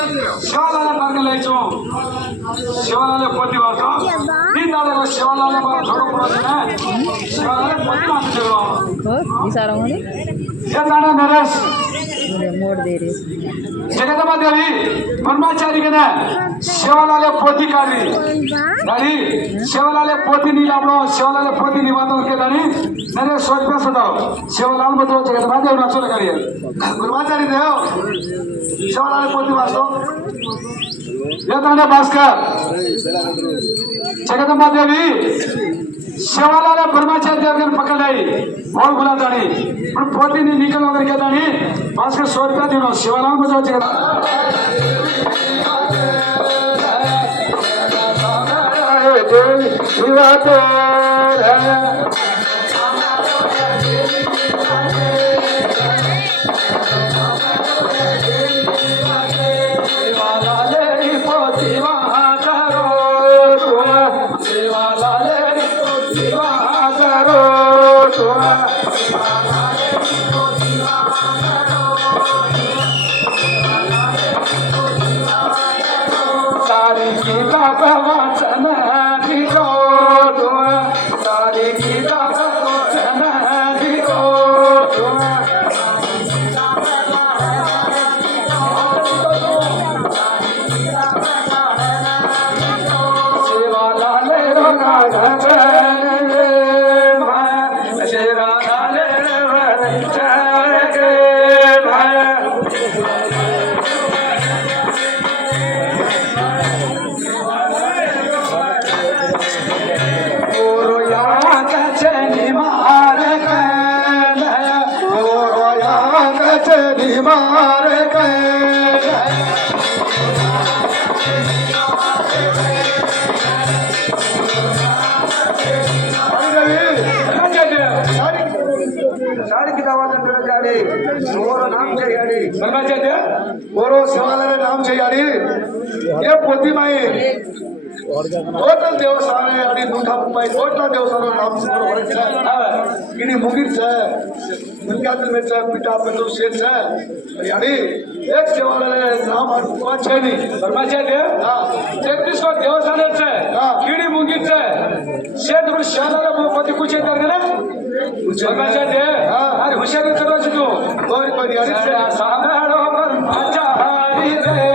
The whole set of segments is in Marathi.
शिवालाले मार्ग ल्याइछौ शिवालाले पोती भन्छ दिन दादाको शिवालाले मलाई छोडो पर्दैन शिवालाले पोती भन्छ जग्गा हो इशारा हुने या जाना नरेश मोड दे रे जगदम्बा देवी ब्रह्मचारी के शिवालाले पोती काढली दादी शिवालाले पोती नि लाम्रो शिवालाले पोती निभातो के दादी नरे सोच पे सदा शिवलाल बतो जगदम्बा देवी नाचो लगाड़ी ब्रह्मचारी देव शिवालाले पोती वास्तो या जाना भास्कर जगदम्बा देवी शिवालाले ब्रह्मचारी देव के पकड़ाई और बुला जानी पर पोती नि निकल वगैरह के दादी भास्कर 100 रुपया दिनो शिवालाल बतो नाम चाहिए ये पोती माई टोटल देवस्थान आणि दुधा मुंबई टोटल देवस्थान नाम इनी मुगीर से मुनकात में से पिता पेटो शेर से यानी एक सेवाले नाम पांच है नहीं परमाचार्य दे हां 33 को देवस्थान से कीड़ी मुगीर से शेर तो शालाला पोती कुछ है करने परमाचार्य दे अरे होशियारी करो तू और यानी से सामने पर अच्छा हरी रे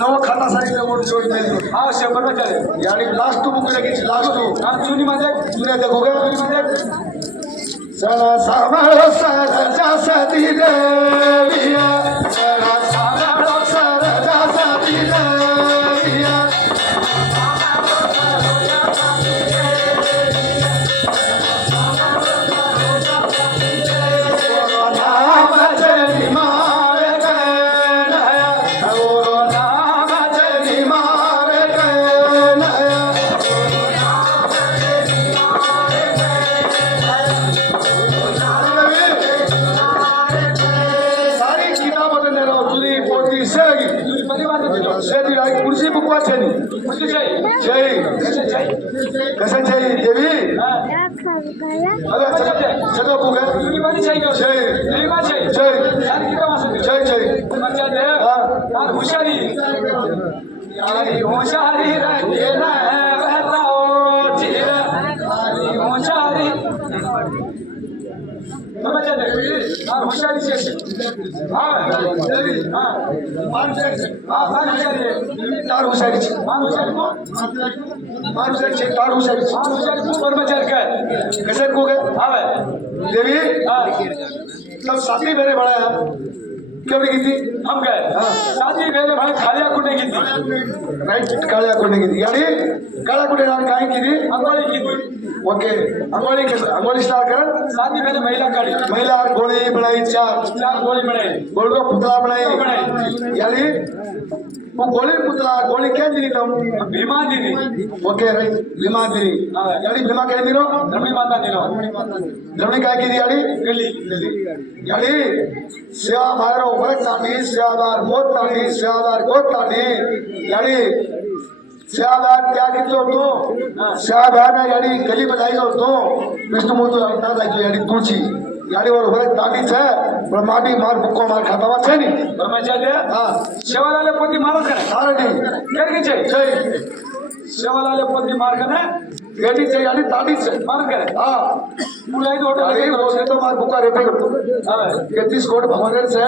नव खाता सारी वोट जोड़ में हां से बता चले यानी लास्ट बुक लगी लास्ट हां चुनी मजे चुने देखोगे सना सामरो सजा सदी रे लिया सना सामरो सजा सदी रे लिया कुर्सी बुकवा जय कैसे जय देवी अरे चलो बुक है जय जय जय जय होशियारी होशियारी रहना रहता हो होशियारी होशियारी से हाँ तार होशियारी कैसे को गए देवी सब साथी मेरे बड़ा है केवढी किती हम काय हा. साधी वेळ भाई खाली कुठे किती राईट काळ्या कोणी किती आणि काळ्या कुठे काय किती अंगोळी किती ओके अंगोळी स्टार कर साधी वेळ महिला काढी महिला गोळी बनाई चार चार गोळी म्हणे गोल को पुतला बनाई यानी वो गोली पुतला गोली क्या दी तुम भीमा दिली ओके राईट भीमा दी यानी भीमा काय दिनो रमी माता दिलो रमणी काय किती यानी गली यानी सेवा भायर ओळख तांडी सेवादार मोत तांडी सेवादार गोत तांडी यानी सेवादार क्या किती होतो सेवादार ना यानी गली बनाई होतो विष्णुमूर्ती अवतार जायचो यानी तुळशी यानी वर ओळख तांडीच पण माटी मार बुक्को मार खाता वा छे नी ब्रह्मचार्य हा शेवालाले पोती मारत का तारणी करगी छे जय शेवालाले पोती मार का ना यानी छे यानी तांडीच मार करे हा मुलाई होटल अरे वो से तो मार बुका रेपे करतो हां 33 कोट भगवान से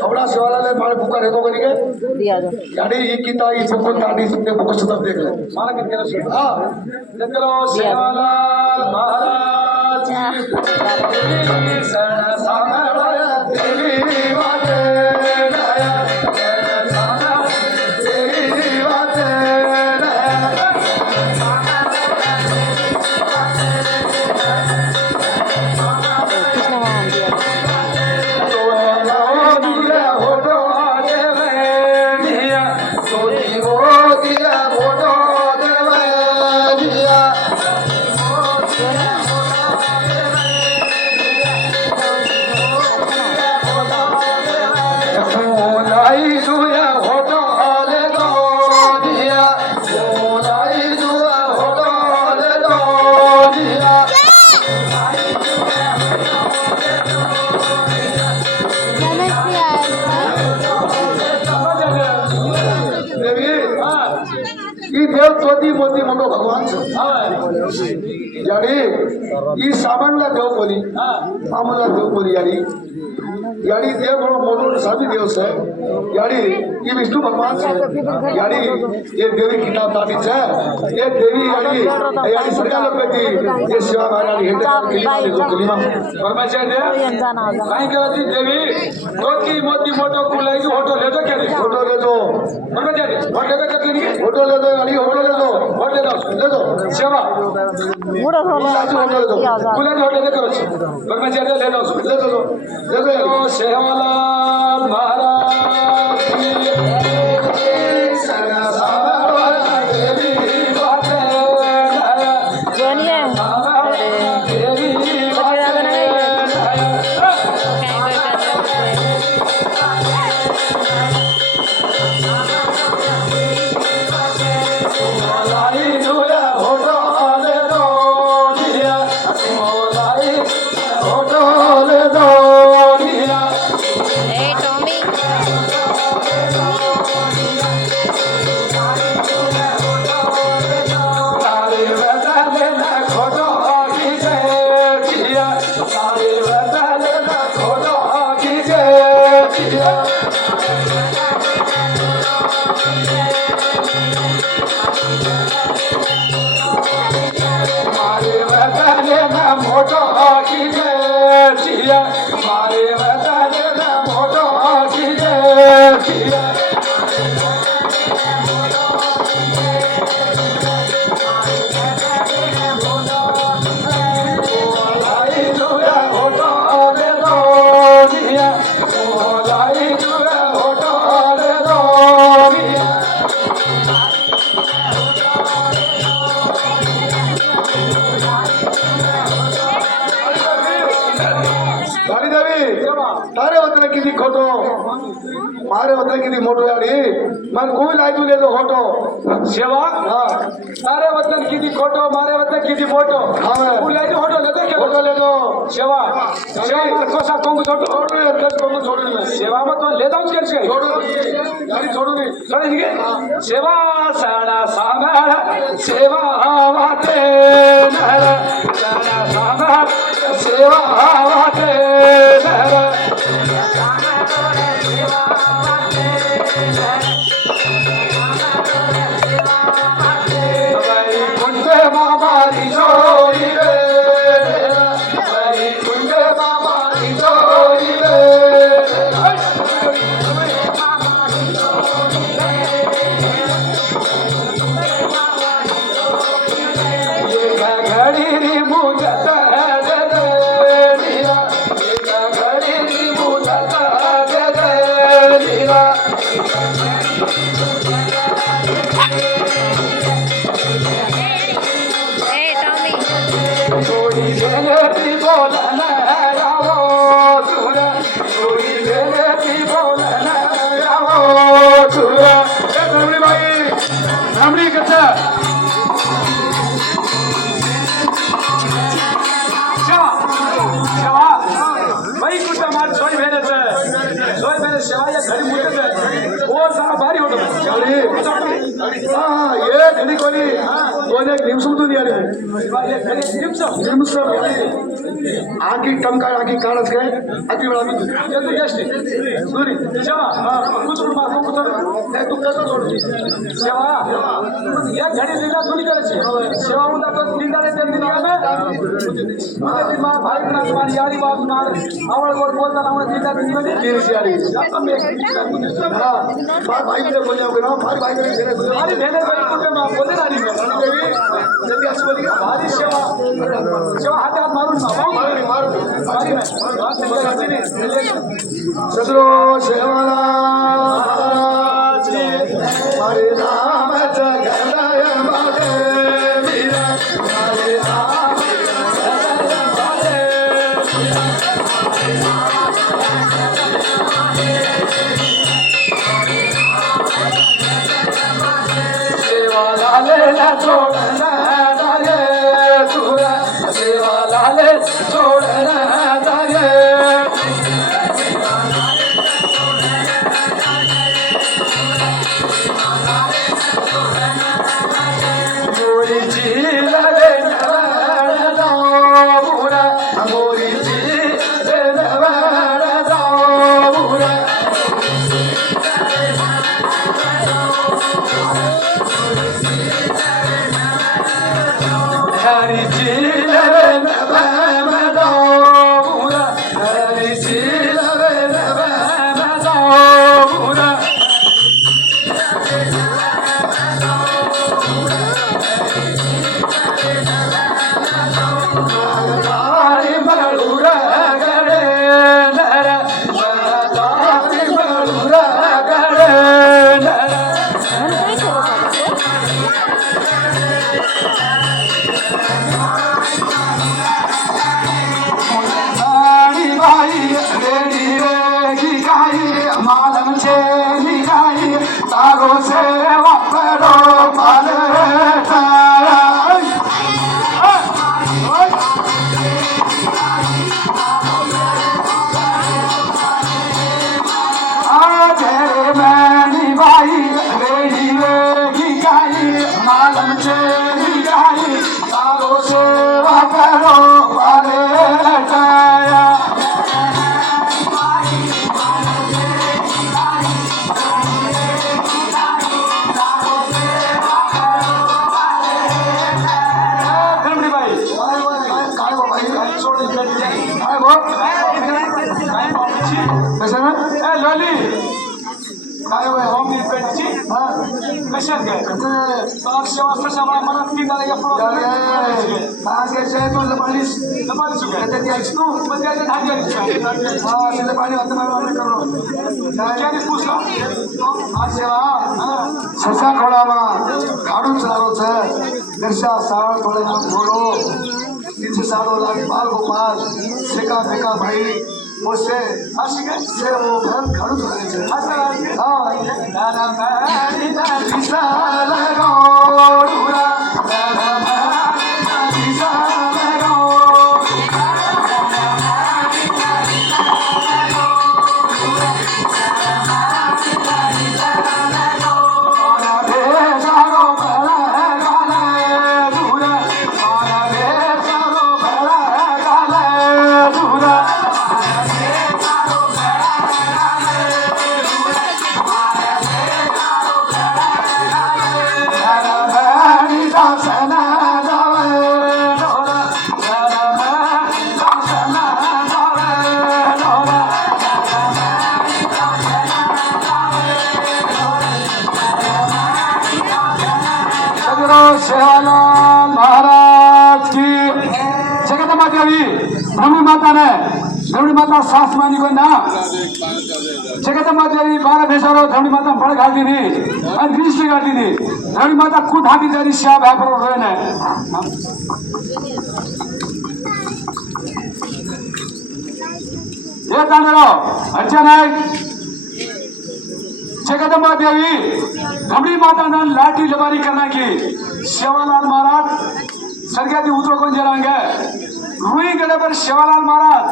अपना सेवालाले मार बुका रेतो करी के दिया दो यानी ये किता ये बुको तांडी सुनते बुको सुनते देख ले मार के केला शे हा देखलो शेवालाल महाराज की शरण सामरा तेरी बातें नया तेरी बातें नया कृष्ण भगवान दिया तो लाओ दिया फोटो दे दिया तो वो दिया फोटो दे दिया लाई दुया फोटो ले दो दिया लाई दुआ फोटो ले दो दिया देवी ई देव तोती मोती मोठो भगवान छे यानी ई सामानला देव बोली मामूला देव बोली यानी देव बड़ो मोटो साधी देव छे यानी ई विष्णु भगवान छे यानी ये देवी की नाम ताती छे ये देवी यानी सगळ्या लोकांची ये सेवा करायला हेटे कलिमा ब्रह्मचार्य काय करायची देवी मोती मोती मोठो कुलाई होटो लेतो क्या फोटो ले दो ब्रह्मचार्य होटो का कतली फोटो ले दो यानी फोटो ले दो होटो ले दो सेवा मूड होला कुलाई होटो ले करो ब्रह्मचार्य ले दो ले दो ले दो यानी शेवालाल महाराज जोनिए अरे बच्चे ज्यादा नहीं ए टॉमी मोटो की जय मारे वतन मोटो की जय राणी देवी तारे वतन किती खोटो मारे वतन किती मोठो याडी मन कोई लायतू ले दो खोटो सेवा हा तारे वतन किती खोटो मारे वतन किती मोठो हा फुलाची होटो लेतो फोटो ले दो सेवा सेवा कसा कोंग छोटो छोड़ो यार कस को छोड़ो नहीं सेवा में तो लेता हूं कैसे छोड़ो यानी छोड़ो नहीं थोड़ी ठीक है सेवा साड़ा सांगड़ सेवा वाते नर साड़ा सांगड़ सेवा वाते नर कुंड मामा जोड़ी रे कुंड मामा जोड़ी रे जोडी गेले ती बोलन रावो तुर जोडी गेले ती बोलन रावो तुर बाई रामडी कसं शेवा बाई कुठं मार सोय भेटायचं शेवा या घरी मुलत हो सारा भारी होतो ये घडी कोणी कोणी एक निमसून यार निमसं आगी टमकार आगी काढच काय अति वेळा मी सुरी शेवा कुचून मारतो कुचून तू कसं सोड शेवा या घडी लिंदा दोन्ही करायची शेवा म्हणता तो लिंदाने ते दिली भाई मार यारी बाजू मार आवड गोड बोलताना मला लिंदा दिली केलीस यारी हा फार भाई कडे बोलले होते ना फार भाई कडे गेले भारी भेले बाई कुठे मा बोले राणी देवी जल्दी असं बोली का भारी शेवा शेवा हातात मारून भारी नाही सदरो शेवाला हरे रामचा गदाय मागे वीरा हरे राम सेवाला छोडना जागे तुर सेवाला छोडना जागे गोरीची लगे नवरा जाऊरा गोरीची नवरा जाऊरा हरीची नवरा जाऊरा हरीची नवरा जाऊरा तारी मळुरा गडे नर तारी मळुरा गडे नर तारी बाई रेडी रेगी गाई मालम छेली गाई तारो से वापरो माल मालम चेरी गाई तारो सेवा करो पाले लटाया धर्मडी बाई काय बाई सोडून काय भाऊ कसं ना लॉली काय बाई होम पेंटची हा कशात काय सातशे वाजता सभा मला तीन या आज काय तुला पाणीस लपाली चुका त्याची ऐक तू पण त्याच्या धागे हा तिथं पाणी होतं मला करू त्याने पुसला आज सेवा ससा खोडामा काढून चालवच दर्शा साळ थोडे बोलो तिथे साडो लागे बाल गोपाल शेका फेका भाई मोसे अशी काय से वो घर काढून चालायचं असं सेवालाल महाराज की जगदम्बा देवी धरणी माता ने धरणी माता सास मानी को ना जगदम्बा देवी 12 भेसारो धरणी माता बड़ घाल दी और बीच में गाड़ी दी धरणी माता खुद हाथी तेरी शाह है पर रोने तांडव अचानक जगदम्बा देवी धमड़ी माता ने लाठी लबारी करना की सेवालाल महाराज सरकारी उतरो कौन जलाएंगे रुई गले पर सेवालाल महाराज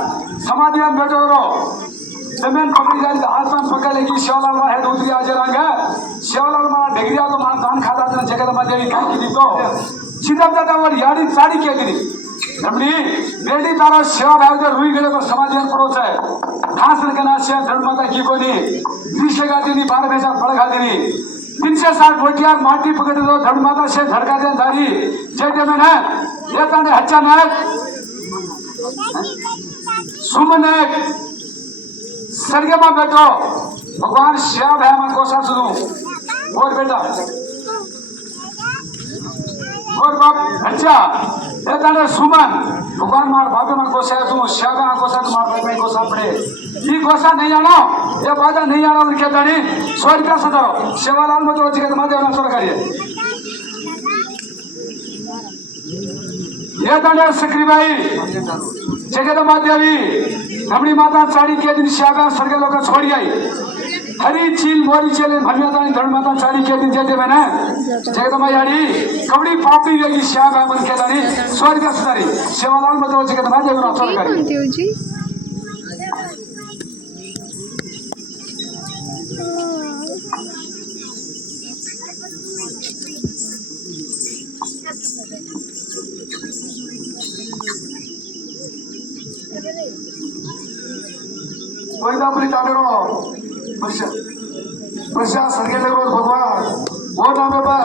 समाधि में बैठे हो जमीन पकड़ी जाए हाथ में पकड़ लेगी सेवालाल महाराज उतरी आ जलाएंगे सेवालाल महाराज ढेगरिया तो महाराज दान खाता था जगदम्बा देवी खाई की तो चिदम दादा और यारी साड़ी के दी धमड़ी बेटी तारा सेवा भाव के रुई गले पर समाधि में परोस है खास करके से धर्म माता की कोनी दृश्य गाती 12 पैसा फल खाती 360 बोटियार माटी पकड़े तो धर्म माता से धड़का दे धारी जय में है ये ताने हच्चा नायक सुमन सरगे में बैठो भगवान श्याम है मैं कोसा सुनू और बेटा और बाप अच्छा ये ताने सुमन भगवान मार बाबे में कोसा तू श्याम में कोसा तो मार बाबे में कोसा पड़े ये कोसा नहीं आना ये बाजा नहीं आना उनके दानी स्वर्ग का सदारो सेवालाल में तो जगत माते ना स्वर्ग करिए ये ताने सक्री भाई जगदम्बा देवी धमड़ी माता साड़ी के दिन श्याम स्वर्ग लोग छोड़ी आई हरी चील मोरी चले भनियाता धर्म माता साड़ी के दिन जैसे मैंने जगदम्बा यारी कबड़ी पापी लगी श्याम मन के दानी स्वर्ग का सदारी सेवालाल में तो जगत माते ना स्वर्ग करिए वैदापुरी तांडव पैसा सरके लगो भगवान वो नामे पर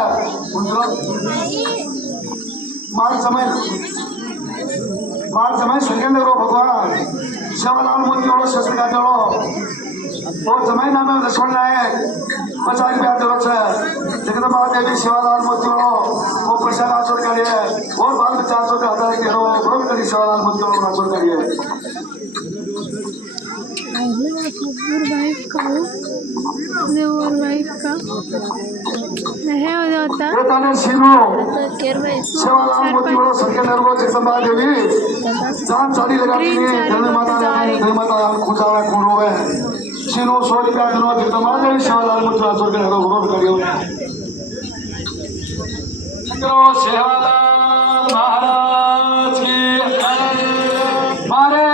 मार समय सरके लगो भगवान सेवालाल मोती वालों शस्त्र का चलो और समय नामे लक्ष्मण नायक 50 रुपया चलो से जगदम्बा देवी सेवालाल मोती वालों वो पैसा का चोर करिए और बाल बच्चा चोर का हजार के रो ग्रोह करी सेवालाल मोती वालों का चोर करिए वाइफ का है हो जाता ये ताने सीनो सेवालाल मोती वालों सरके लगो जगदम्बा देवी जान साड़ी लगाती है धर्म माता खुदावा कुरो है सीनो 100 रुपया धनो जगदम्बा देवी सेवालाल मोती वालों सरके लगो ग्रोह करियो सेवालाल महाराज की मारे